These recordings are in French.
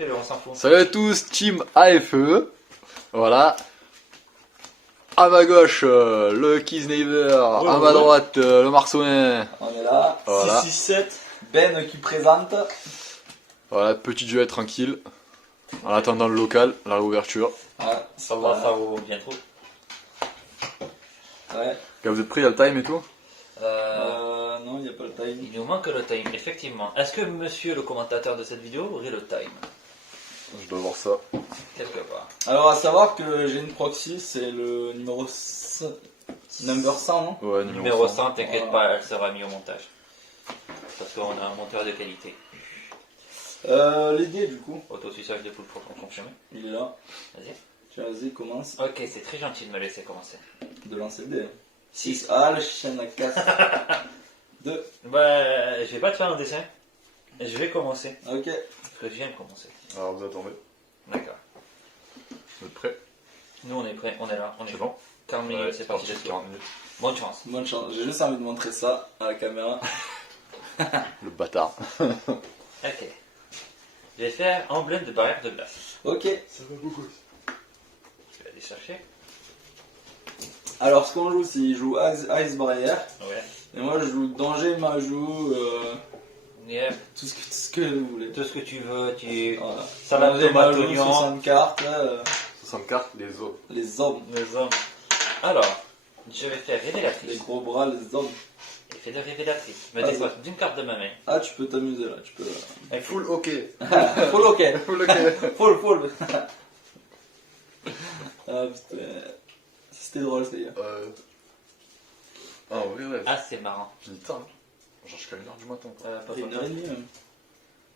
Fais-le, on s'en fout. Salut à tous, Team AFE. Voilà. À ma gauche, le Kisneiver. À ma droite, le Marceauin. On est là. Voilà. 667. Ben qui présente. Voilà, petit duel tranquille. En attendant le local, la réouverture. Ouais, Ça va, ça vaut bien trop. Ouais. Vous êtes prêts, il y a le time et tout? Non, il n'y a pas le time. Il nous manque le time, effectivement. Est-ce que monsieur le commentateur de cette vidéo aurait le time? Je dois voir ça. Quelque part. Alors, à savoir que j'ai une proxy, c'est le numéro 100, number 100, non? Ouais, Numéro 100, t'inquiète Voilà. pas, elle sera mise au montage. Parce qu'on a un monteur de qualité. Les dés, du coup, Autosuffisage de poules pour confirmer. il est là. Vas-y. Tiens, vas-y, commence. Ok, c'est très gentil de me laisser commencer. De lancer le dé. 6. Ah, le chien à 4. 2. Bah, je vais pas te faire un dessin. Je vais commencer. Ok. Je viens de commencer. Alors vous attendez. D'accord. Vous êtes prêts? Nous, on est prêts, on est là, on est C'est bon. bon? 40 minutes, Ouais, c'est parti. 40 minutes. Bonne chance. Bonne chance. J'ai juste envie de montrer ça à la caméra. Le bâtard. Ok. Je vais faire emblème de barrière de glace. Ok. Ça va beaucoup. Je vais aller chercher. Alors, ce qu'on joue, c'est il joue Ice Barrière. Ouais. Et moi, je joue Danger, Majou, Yep. tout ce que vous voulez. Tout ce que tu veux, tu... Voilà. Salade, Danger, tomate, Majou, oignon. 60 cartes, là, 60 cartes, les os. les hommes. Les hommes. Alors, je vais faire Les révélatrice. gros bras, les hommes. Effet de révélatrice. Me Ah, défaut d'une carte de ma main. Ah, tu peux t'amuser là, tu peux. Et Full ok. Full ok. Full ok. Full. Ah putain. C'était drôle, ça y est. Ah, oui, ouais. Ah, c'est marrant. J'ai dit tard. Hein. Genre jusqu'à 1h du matin. Quoi. Pas, C'est une heure et demie même.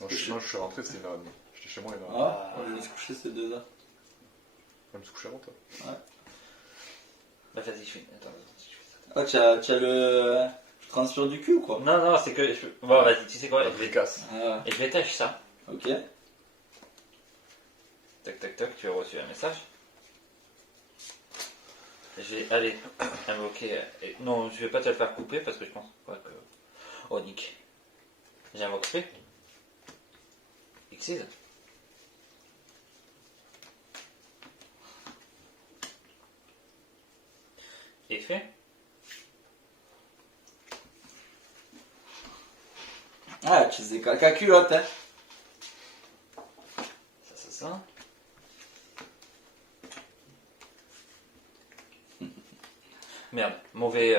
Non, je suis rentré, c'était 1h30. J'étais chez moi 1h30. Ah, on est se coucher, c'est 2 heures. Même se coucher avant toi. Bah, vas-y, je fais. Attends, je fais ça. Ah, tu as le. Tu transpires du cul ou quoi? Non, non, c'est que. Bon, vas-y, tu sais quoi, Je les casse. Ah, et je vais tâcher ça. ok. Tac, tac, tac, tu as reçu un message. Je vais aller invoquer. Non, je vais pas te le faire couper parce que je pense pas que. Oh, nick. J'invoque P. Xyz. Effet. Ah, tu faisais caca culotte, hein. Ça. Merde, mauvais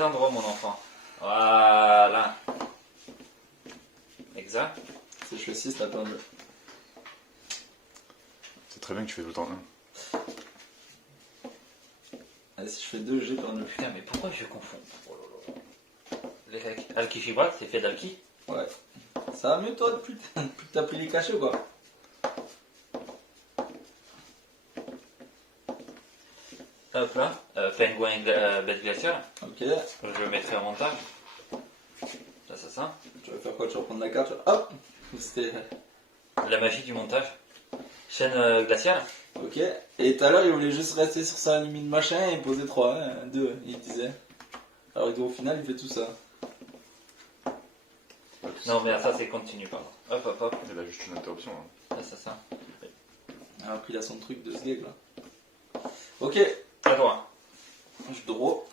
endroit, mon enfant. Voilà. Exact. Si je fais 6, t'as plein de. C'est très bien que tu fais tout le temps 1. Allez, si je fais 2, j'ai plein de. Putain, mais pourquoi je confonds? Oh là là. Les mecs, Alki Fibra, c'est fait d'Alki. Ouais. Ça va mieux toi depuis que t'as pris les cachets ou quoi? Hop là, pingouin bête glaciale. Ok. Je le mettrai en montage. Ça. Tu vas faire quoi? Tu vas prendre la carte, tu vas- hop. C'était. La magie du montage. Chaîne glaciale. Ok. Et tout à l'heure, il voulait juste rester sur sa limite machin et poser 3, 2, il disait. Alors au final, il fait tout ça. Non, mais ça c'est continu, pardon. Hop. Il a juste une interruption. Hein. Ça. Alors puis il a son truc de ce gag là. Ok. À toi. Je draw.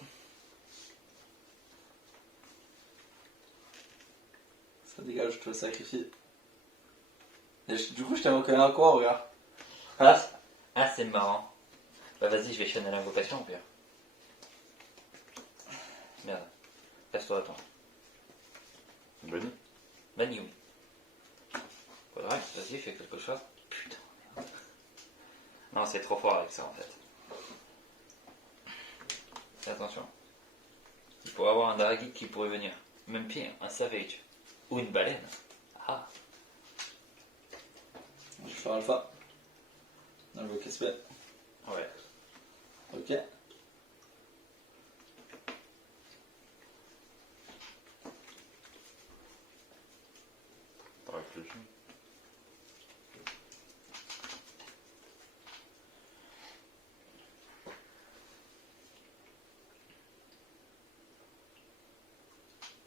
Ça dégage, je te le sacrifie. Et du coup, je t'ai reconnu à quoi, regarde. Ah, c'est marrant. Bah vas-y, je vais chaîner l'invocation au pire. Merde. Reste-toi à toi. Benny. Banni, oui. Faudrait, vas-y, fais quelque chose. Putain, merde. Non, c'est trop fort avec ça en fait. Fais attention. Il pourrait avoir un Dragite qui pourrait venir. Même pire, un Savage. Ou une baleine. Ah. Je vais faire alpha. Invoquer spell. Ouais. Ok. T'as réfléchi.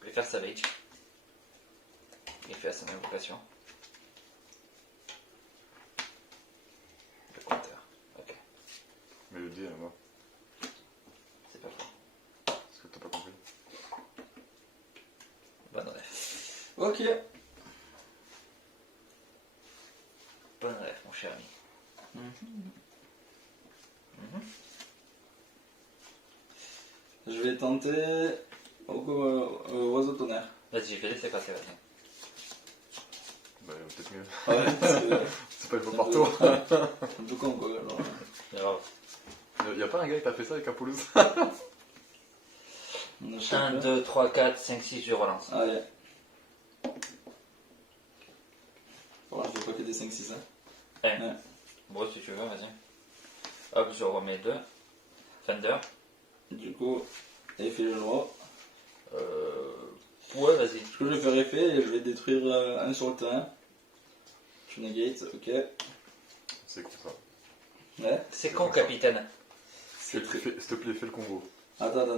Je vais faire Savage. Il fait à son invocation. Ok. Bonne rêve, mon cher ami. Je vais tenter oiseau tonnerre. Vas-y, je vais laisser passer, vas-y. Bah, peut-être mieux. Ouais, C'est pas une fois c'est par un tour. peu- un peu con quoi. Alors. C'est grave. Y'a pas un gars qui a fait ça avec un Poulouse? On achète 1, là. 2, 3, 4, 5, 6, je relance. Allez. Bon, je fais pas que des 5-6 hein. Ouais. Bon, si tu veux, vas-y. Hop, je remets 2. Fender. Du coup, effet le droit. Ouais, vas-y. Du coup, je vais faire effet et je vais détruire un sur le terrain. Je negate, ok. C'est con ça. Ouais. C'est con, capitaine. C'est très... S'il te plaît, fais le combo. Attends. Là,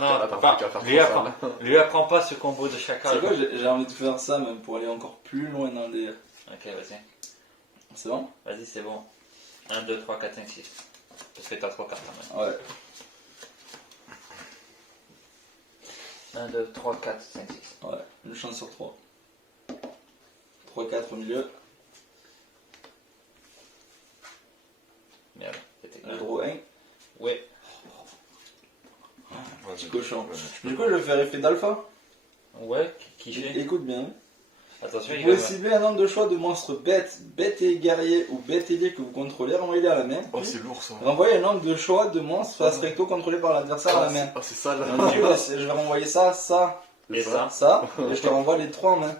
Non, t'as non, pas qu'à faire trop sale. lui apprends pas ce combo de C'est chacal. quoi, j'ai envie de faire ça même pour aller encore plus loin dans le délire. Ok, vas-y. C'est bon? Vas-y, c'est bon. 1, 2, 3, 4, 5, 6. Parce que t'as 3 cartes en main. Ouais. 1, 2, 3, 4, 5, 6. Ouais, une chance sur 3. 3-4 au milieu. Merde, c'était Le draw 1. Ouais. Petit cochon. Ouais, Du coup, je vais faire effet d'alpha. Ouais, qui fait Écoute bien. Attention, Vous il pouvez va. cibler un nombre de choix de monstres bêtes, bêtes et guerriers ou bêtes ailiers que vous contrôlez, renvoyez-les à la main. Oh, c'est lourd ça. Renvoyez un nombre de choix de monstres face recto contrôlés par l'adversaire à la main. Oh, c'est sale. Donc, du coup, je vais renvoyer ça, Et ça, et je te renvoie les 3 en main.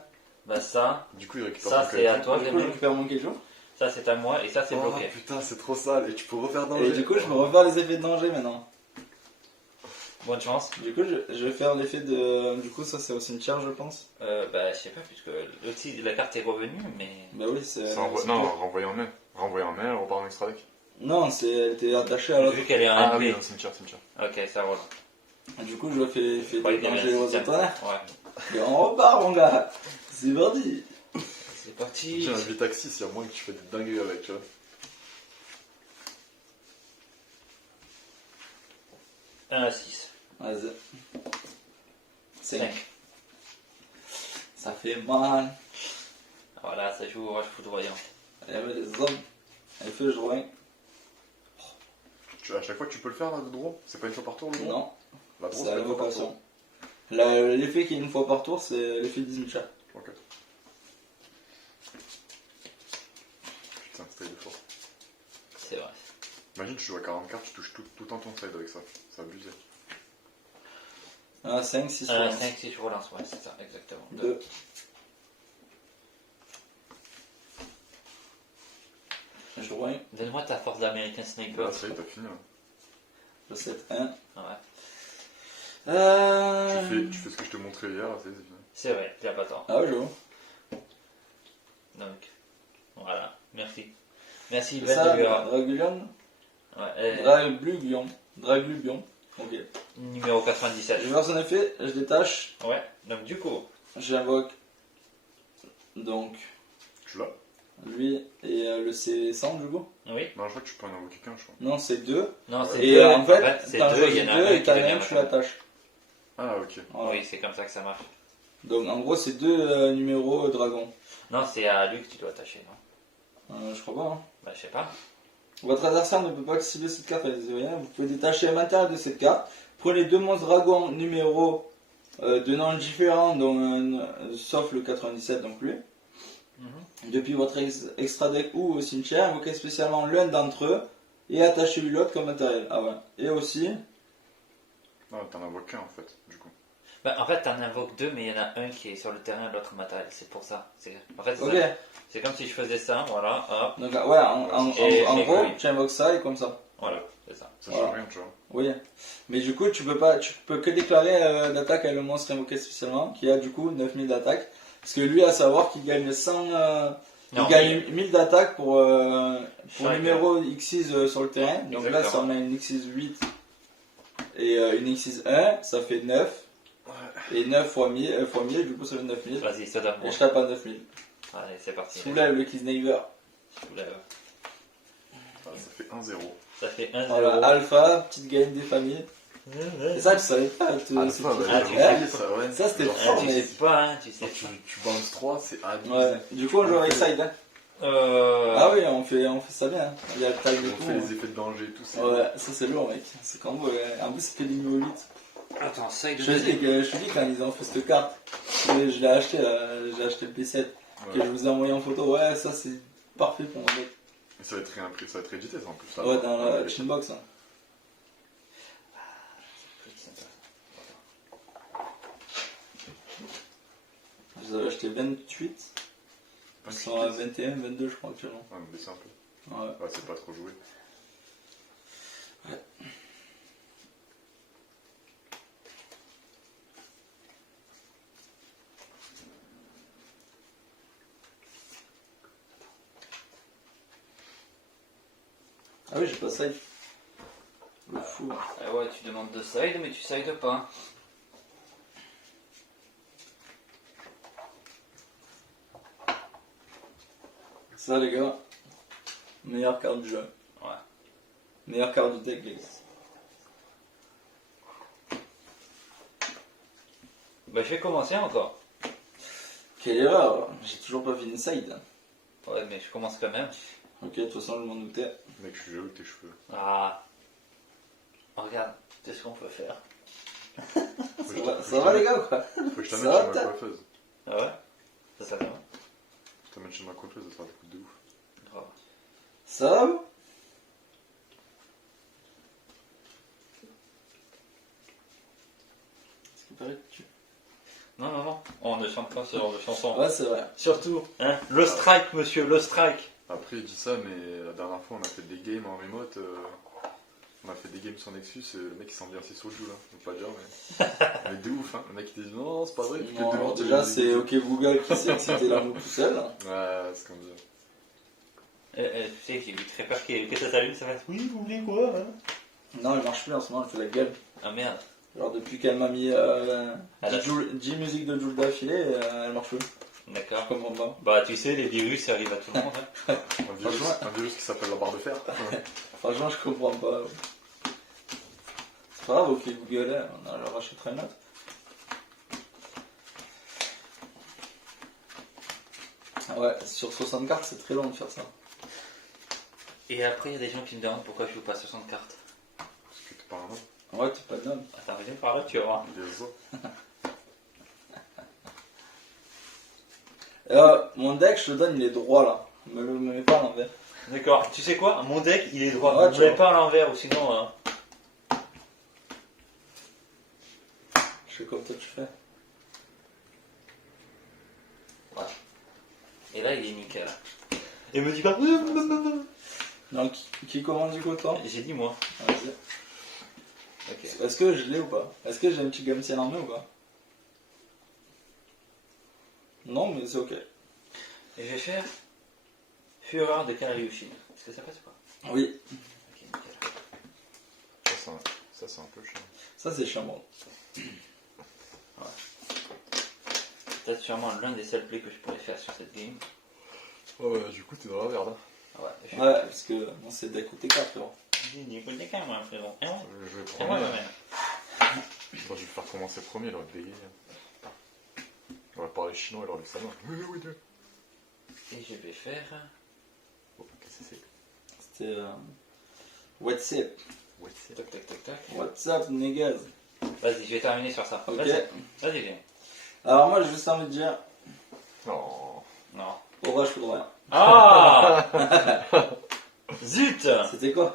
bah ça, Du coup, il récupère ça ton c'est à caillou. toi, Du coup, je Rémi. récupère mon Keijo. Ça c'est à moi et ça c'est Oh bloqué. putain, c'est trop sale. Et tu peux refaire danger. Et du coup, je me refais les effets de danger maintenant. Bonne chance. Du coup, je vais faire l'effet de. Du coup, ça c'est au cimetière, je pense. Bah je sais pas, puisque la carte est revenue, mais. Bah oui, c'est. Non, renvoyer en main. Renvoyer en main, elle repart en extra deck. Non, elle était attachée à l'autre. Vu qu'elle est en Ah MP. oui, un cimetière. Ok, ça roule. Du coup, je fais l'effet Pas de les danger gamins, aux c'est tonnerre. Ouais. Et on repart, mon gars. C'est parti. C'est parti. J'ai un Vitaxis, il y a moins que tu fais des dingueries avec, tu vois. Un à 6. Vas-y. 5. 5. Ça fait mal. Voilà, ça joue au rush foudroyant. Il y avait les hommes. Elle fait, je reviens. À chaque fois que tu peux le faire, là, le draw. C'est pas une fois par tour, le draw. Non, La draw, c'est à pas une fois par l'évocation. tour. L'effet qui est une fois par tour, c'est l'effet de Dismicha. Ok. Putain, c'était fort. C'est vrai. Imagine, tu joues à 40 cartes, tu touches tout en ton side avec ça. C'est abusé. 1, 5, 6, 1 à 7. 5 si je relance, ouais, c'est ça, exactement. 2. Je reviens. Donne-moi ta force d'American Sniper. Là, ça y est, t'as fini. Là. Je 7, 1. Ouais. Tu fais ce que je te montrais hier, là, c'est fini. C'est vrai, il n'y a pas tort. Ah ouais, je vois. Donc, voilà, merci. Merci, C'est Ben ça, de Vera. Dragulion. Ouais, Draglubion. Draglubion. Ok. numéro Je 97. vais voir son effet, je détache, Ouais, donc du coup, j'invoque donc Tu l'as? lui et le C100 du coup. oui. Non, je crois que tu peux en invoquer qu'un, je crois. Non, c'est 2. Non, c'est Et deux. en fait, c'est t'en deux, il y choisis en a 2 un et qui t'en as devient un, tu maintenant. l'attaches. Ah, ok. Voilà. Oui, c'est comme ça que ça marche. Donc en gros, c'est 2 numéros dragon. Non, c'est à lui que tu dois attacher, non? Je crois pas. Hein. Bah, je sais pas. Votre adversaire ne peut pas cibler cette carte avec des rien. Vous pouvez détacher à l'intérieur de cette carte. Prenez 2 monstres dragons numéros de noms différents, sauf le 97, donc lui. Depuis votre extra deck ou au cimetière, invoquez spécialement l'un d'entre eux et attachez-lui l'autre comme matériel. Ah ouais. Et aussi, Non, t'en invoques qu'un, en fait, du coup. Bah, en fait, t'en invoques deux, mais il y en a un qui est sur le terrain et l'autre matériel. C'est pour ça. En fait, c'est ok. ça. C'est comme si je faisais ça, voilà, hop, Donc ouais, en Et gros, oui. tu invoques ça et comme ça. voilà, c'est ça. Ça Voilà. change rien, tu vois. Oui. Mais du coup, tu peux que déclarer l'attaque avec le monstre invoqué spécialement, qui a du coup 9000 d'attaque. Parce que lui, à savoir qu'il gagne 100. Non, il gagne 1000 d'attaque pour Chaque- numéro X6 sur le terrain. Donc là, Exactement. ça met une X6 8 et une X6 1, ça fait 9. Et 9 fois 1000, du coup ça fait 9000. Vas-y, ça donne Et bon. je tape à 9000. Allez, c'est parti. Soulève le Kisnaver. Soulève. Ah, ça fait 1-0. Ça fait 1-0. Voilà, Alpha, petite gagne des familles. Et ça, tu savais pas. Ah, ça, ouais, Ah, j'ai tu essayé, sais. ça, ouais. Ça, c'était Genre, fort, Tu mais- sais pas, hein, tu sais quand pas. tu bounces 3, c'est abusé. Ouais. Du coup, on joue avec side. Hein. Ah oui, on fait ça bien. Il y a le time et On tout. fait les effets de danger et tout. c'est- Ouais, ça c'est lourd, mec. C'est combo. Ouais. En plus, c'est que des niveau 8. Attends, side Je te dis, quand ils ont fait cette carte, je l'ai acheté, j'ai acheté le P7, que Ouais. je vous ai envoyé en photo. Ouais, ça c'est parfait pour mon deck. Ça va être réimprimé, ça va être édité ça en plus. Ça, Ouais, dans la Ouais. Chinbox. Hein. Je les avais acheté 28. Ils sont à 21, 22, je crois, actuellement. Ouais, mais baisser un peu. Ouais. Ouais, c'est pas trop joué. Ah oui, j'ai pas side. Le fou. Ah ouais, tu demandes de side, mais tu sides pas. Ça, les gars, meilleure carte du jeu. Ouais. Meilleure carte du deck, les gars. Bah, je vais commencer encore. Quelle erreur, j'ai toujours pas fini side. Ouais, mais je commence quand même. Ok, de toute façon, je m'en doutais. Mec, je suis jaloux de tes cheveux. Ah. Regarde, c'est ce qu'on peut faire. Ça va, les gars, ou quoi? Faut que je Ça t'amène va, chez ma t'as- coiffeuse. Ah ouais? Ça va. Je t'amène chez ma coiffeuse, ça sera des coups de ouf. Grave. Ça va, vous? Est-ce qu'il paraît que tu... Non, non, non. On ne chante pas ce genre de chanson. Ouais, c'est vrai. Surtout, hein, le strike, monsieur, le strike. Après, il dit ça, mais la dernière fois, on a fait des games en remote. On a fait des games sur Nexus, et le mec il s'en vient assez sur le jeu là. Je veux pas dire, mais. Mais de ouf, hein. Le mec il dit non, c'est pas vrai. tu fais Non, deux alors minutes, déjà, il- c'est OK Google qui sait que c'était l'amour tout seul. Ouais, c'est comme ça. Tu sais, j'ai eu très peur que ça s'allume, ça fasse oui, vous voulez quoi hein? Non, elle marche plus en ce moment, elle fait la gueule. Ah merde. Alors, depuis qu'elle m'a mis 10 musiques de Joule d'affilée, elle marche plus. D'accord. Je comprends pas. Bah, tu sais, les virus, ça arrive à tout le monde. Hein. Un virus qui s'appelle la barre de fer. Franchement, je comprends pas. C'est pas grave, OK Google, hein, on en rachètera une autre. Ouais, sur 60 cartes, c'est très long de faire ça. Et après, il y a des gens qui me demandent pourquoi je joue pas 60 cartes. Parce que t'es pas un homme. Ouais, t'es pas d'homme. Attends, viens par là, tu vas voir. Il est ça. Mon deck, je te donne, il est droit là. Me le mets pas à l'envers. D'accord. Tu sais quoi? Mon deck, il est droit. Ouais, Ne tu me mets vois. pas à l'envers, ou sinon... Je sais comme toi tu fais. Et là, il est nickel. Et me dis pas... Donc, qui commence du coup, toi? J'ai dit moi. Vas-y. Ok. Est-ce que je l'ai ou pas? Est-ce que j'ai un petit Gametier en main ou pas? Non, mais c'est ok. Et je vais faire... Fureur de Kariushin. Est-ce que ça passe ou pas? Oui, Ok, nickel. Ça, c'est un peu chiant. ça c'est chiant. C'est sûrement l'un des seuls plays que je pourrais faire sur cette game. Ouais, du coup, t'es dans la merde. Hein. Ouais, je suis... Ouais, parce que bon, c'est deck ou T4, frérot. J'ai dit, écoute les cas, moi, frérot. Et moi, Je vais et prendre. moi, Moi, ma mère. je vais faire commencer premier, il aurait bégayé. On va parler chinois, il aurait dit ça. Oui. Et je vais faire... Oh, qu'est-ce que c'est? C'était What's up? Ouais, c'est. Tac, tac, tac, tac. What's up, niggas? Vas-y, je vais terminer sur ça. Ok. Vas-y, viens. Alors, moi, j'ai juste envie de dire, Non. Non. orage foudroyant. Ah Zut. C'était quoi?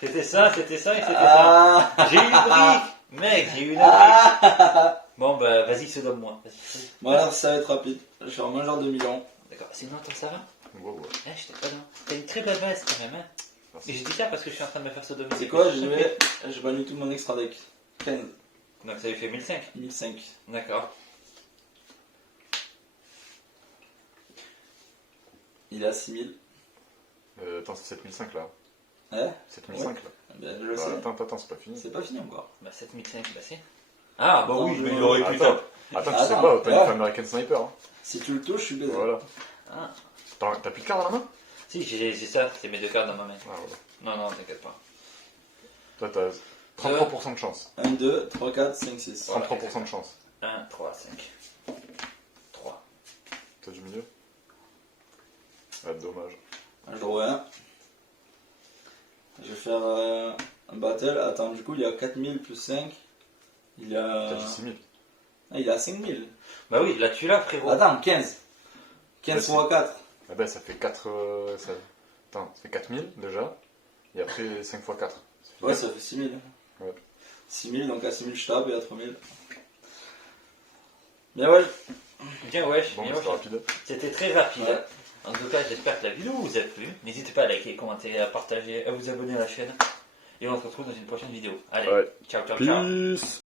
C'était ça et c'était ça. Ah! J'ai eu une brique. Mec, j'ai eu une brique. Bon, bah, vas-y, se donne-moi. Vas-y. Bon, alors, ça va être rapide. Je vais faire un mangeur de millions. D'accord. Sinon, toi, ça va? Ouais. Eh, je t'ai pas dit. T'as une très belle base quand même, hein. Merci. Et je dis ça parce que je suis en train de me faire sodomie. C'est quoi? Je bannis tout mon extra deck. 15, Donc ça lui fait 1005. 1005. D'accord. Il est à 6000. Attends, c'est 7005 là. Ouais? 7005 là. Ben, je le Bah, sais. attends, c'est pas fini. C'est pas fini encore. Bah 7005, bah c'est. Ah, bah oui, Non, mais il non, aurait pu attends. top. Attends, tu sais Attends, pas, t'as ouais. une American Sniper. Hein. Si tu le touches, je suis baisé. Voilà. Ah. T'as plus de cartes dans la main? Si, j'ai ça, c'est mes deux cartes dans ma main. Ah, voilà. Non, non, t'inquiète pas. Toi, t'as 33% de chance. 1, 2, 3, 4, 5, 6. 33% de chance. 1, 3, 5. 3. Toi du milieu. Ah, dommage. Je roule un. Je vais faire un battle. Attends, du coup, il y a 4000 plus 5. Il y T'as a. dit 6000. Ah, il a 5000. Bah oui, là tu l'as, frérot. Attends, 15. 15 Bah, fois 4. Ah ben ça fait 4. Attends, ça fait 4000 déjà. Et après 5 x 4. Ouais, ça fait 6000. Ouais. 6000, donc à 6000 je tape et à 3000. Bien ouais. Bien wesh, Bon, bien c'était wesh. rapide. C'était très rapide. Ouais. En tout cas, j'espère que la vidéo vous a plu. N'hésitez pas à liker, commenter, à partager, à vous abonner à la chaîne. Et on se retrouve dans une prochaine vidéo. Allez, Ouais. ciao, ciao, ciao. Peace.